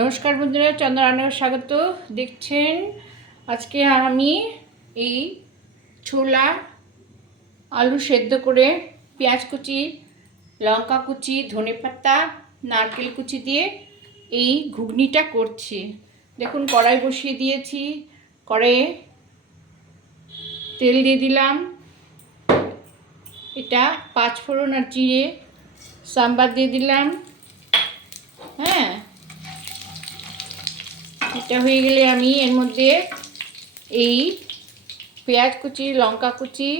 নমস্কার বন্ধুরা চন্দ্রায়ণের স্বাগত। দেখছেন, আজকে আমি এই ছোলা আলু সেদ্ধ করে পেঁয়াজ কুচি, লঙ্কা কুচি, ধনে পাতা, নারকেল কুচি দিয়ে এই ঘুগনিটা করছি। দেখুন, কড়াই বসিয়ে দিয়েছি, কড়াইয়ে তেল দিয়ে দিলাম। এটা পাঁচ ফোড়ন আর জিরে, সাম্বার দিয়ে দিলাম। হ্যাঁ এটা হয়ে গেলে আমি এর মধ্যে এই পেঁয়াজ কুচি, লঙ্কা কুচি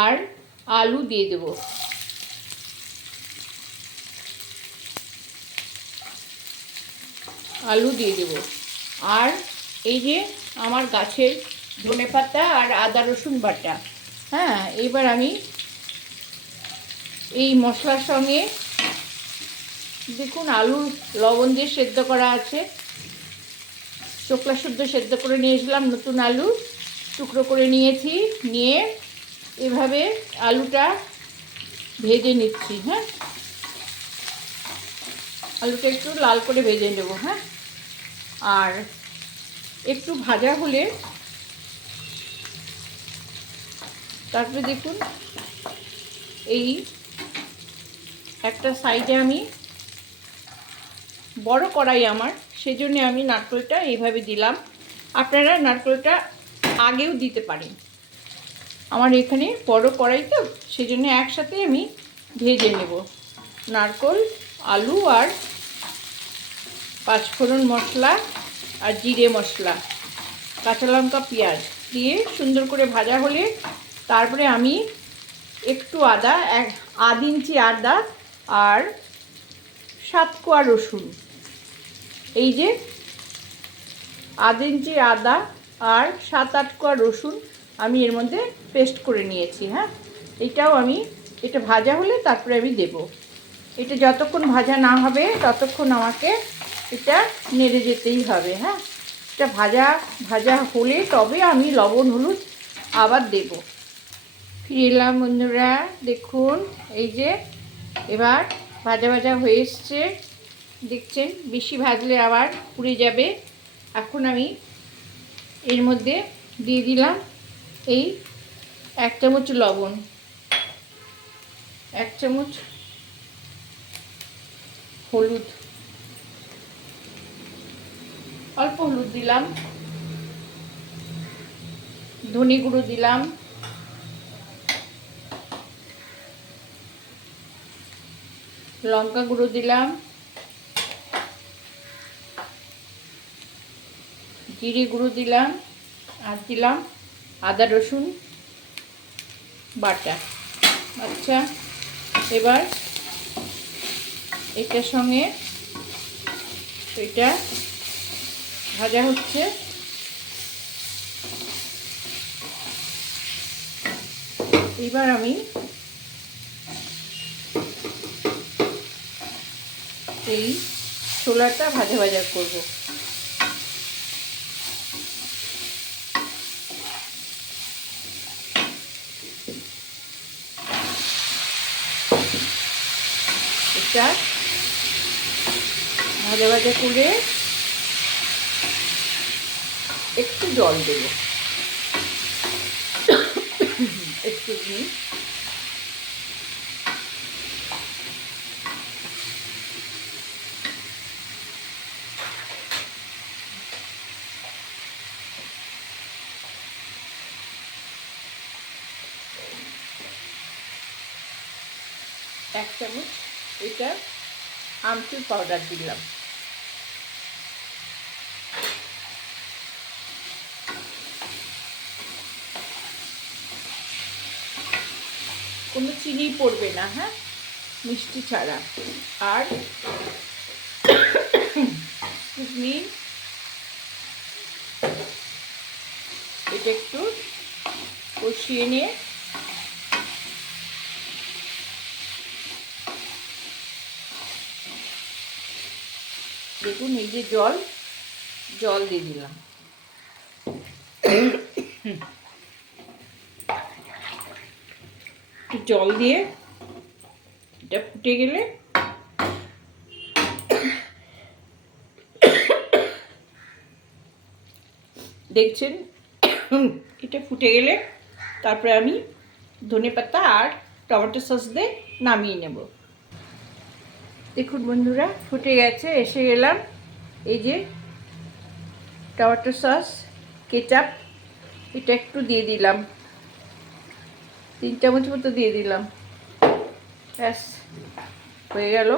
আর আলু দিয়ে দেব। আলু দিয়ে দেব। আর এই যে আমার গাছের ধনে পাতা আর আদা রসুন বাটা হ্যাঁ এবার আমি এই মশলার সঙ্গে দেখুন, আলু, লবণ দিয়ে সেদ্ধ করা আছে। চোখলা শুদ্ধ সেদ্ধ করে নিয়েছিলাম নতুন আলু। টুকরো করে নিয়েছি, নিয়ে এভাবে আলুটা ভেজে নিচ্ছি হ্যাঁ? আলুটা একটু লাল করে ভেজে নেব হ্যাঁ? আর একটু ভাজা হলে তারপরে দেখুন, এই একটা সাইডে আমি বড় কড়াই আমার, সেজন্য আমি নারকেলটা এইভাবে দিলাম। আপনারা নারকেলটা আগেও দিতে পারেন। আমার এখানে বড় কড়াই তো সেই সেজন্য একসাথে আমি ভেজে নেব। নারকল, আলু আর পাঁচফোড়ন মশলা আর জিরে মশলা, কাঁচা লঙ্কা, পেঁয়াজ দিয়ে সুন্দর করে ভাজা হলে তারপরে আমি একটু আদা, এক আধ ইঞ্চি আদা আর সাত কোয়া রসুন এই যে আধ ইঞ্চি আদা আর সাত আট কোয়া রসুন আমি এর মধ্যে পেস্ট করে নিয়েছি হ্যাঁ? এটাও আমি, এটা ভাজা হলে তারপরে আমি দেব। এটা যতক্ষণ ভাজা না হবে, ততক্ষণ আমাকে এটা নেড়ে যেতেই হবে হ্যাঁ? এটা ভাজা ভাজা হলে তবে আমি লবণ, হলুদ আবার দেব। ফিরে এলাম বন্ধুরা, দেখুন, এই যে এবার ভাজা ভাজা হয়ে এসছে। দেখছেন, বেশি ভাজলে আবার পুড়ে যাবে। এখন আমি এর মধ্যে দিয়ে দিলাম এই এক চামচ লবণ। এক চামচ হলুদ। অল্প হলুদ দিলাম। ধনে গুঁড়ো দিলাম। লঙ্কা গুঁড়ো দিলাম। জিরে গুঁড়ো দিলাম, আর দিলাম আদা, রসুন, বাটা। আচ্ছা এবার এটার সঙ্গে এটা ভাজা হচ্ছে। এবার আমি এই ছোলাটা ভাজা ভাজা করব। এটা ভাজা ভাজা করে একটু জল দেব। একটু দিন এক চামচ এটা আমচুর পাউডার দিলাম। কোনো চিনি পড়বে না হ্যাঁ? মিষ্টি ছাড়া। আর মি এটা একটু কষিয়ে নিয়ে দেখুন, এই যে জল জল দিয়ে দিলাম। জল দিয়ে এটা ফুটে গেলে দেখছেন, এটা ফুটে গেলে তারপরে আমি ধনে পাতা আর টমেটো সস দিয়ে নামিয়ে নেব। দেখুন বন্ধুরা, ফুটে গেছে, এসে গেলাম। এই যে টমেটো সস, কেচাপ, এটা একটু দিয়ে দিলাম। তিন চামচ মতো দিয়ে দিলাম। ব্যাস, হয়ে গেল।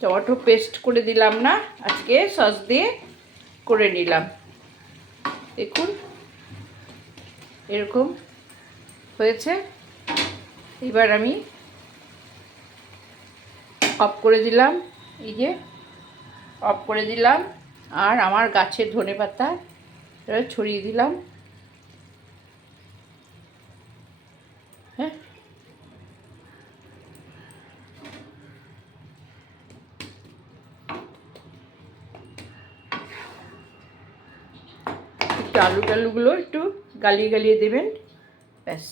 টমেটো পেস্ট করে দিলাম না, আজকে সস দিয়ে করে নিলাম। দেখুন, এরকম হয়েছে। এবার আমি অফ করে দিলাম, এই যে অফ করে দিলাম, আর আমার গাছের ধনে পাতা ছড়িয়ে দিলাম। হ্যাঁ। একটু আলু টালুগুলো একটু গালিয়ে গালিয়ে দেবেন। ব্যাস।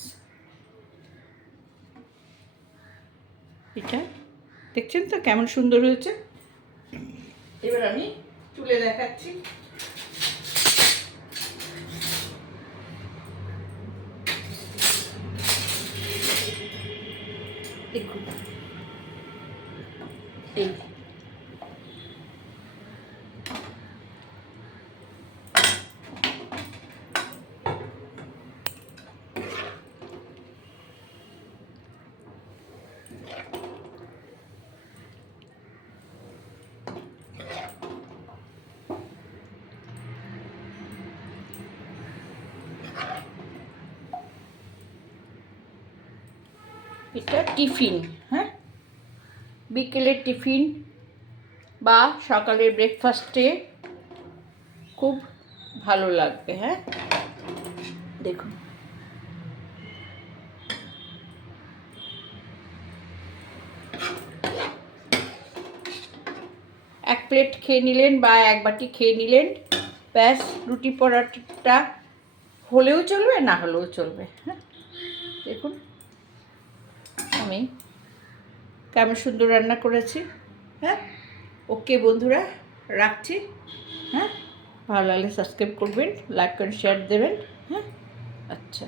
এটা দেখছেন তো কেমন সুন্দর হয়েছে? এবার আমি তুলে দেখাচ্ছি। দেখুন। এই। এটা টিফিন হ্যাঁ? বিকেলের টিফিন বা সকালের ব্রেকফাস্টে খুব ভালো লাগবে হ্যাঁ? দেখুন। এক প্লেট খেয়ে নিলেন বা এক বাটি খেয়ে নিলেন, ব্যাস, রুটি পরোটা হলেও চলবে না হলেও চলবে হ্যাঁ? দেখুন। আমি। কেমন সুন্দর রান্না করেছি। হ্যাঁ? ওকে বন্ধুরা, রাখছি। হ্যাঁ? ভালো লাগলে সাবস্ক্রাইব করবেন লাইক করে শেয়ার দেবেন। হ্যাঁ? আচ্ছা।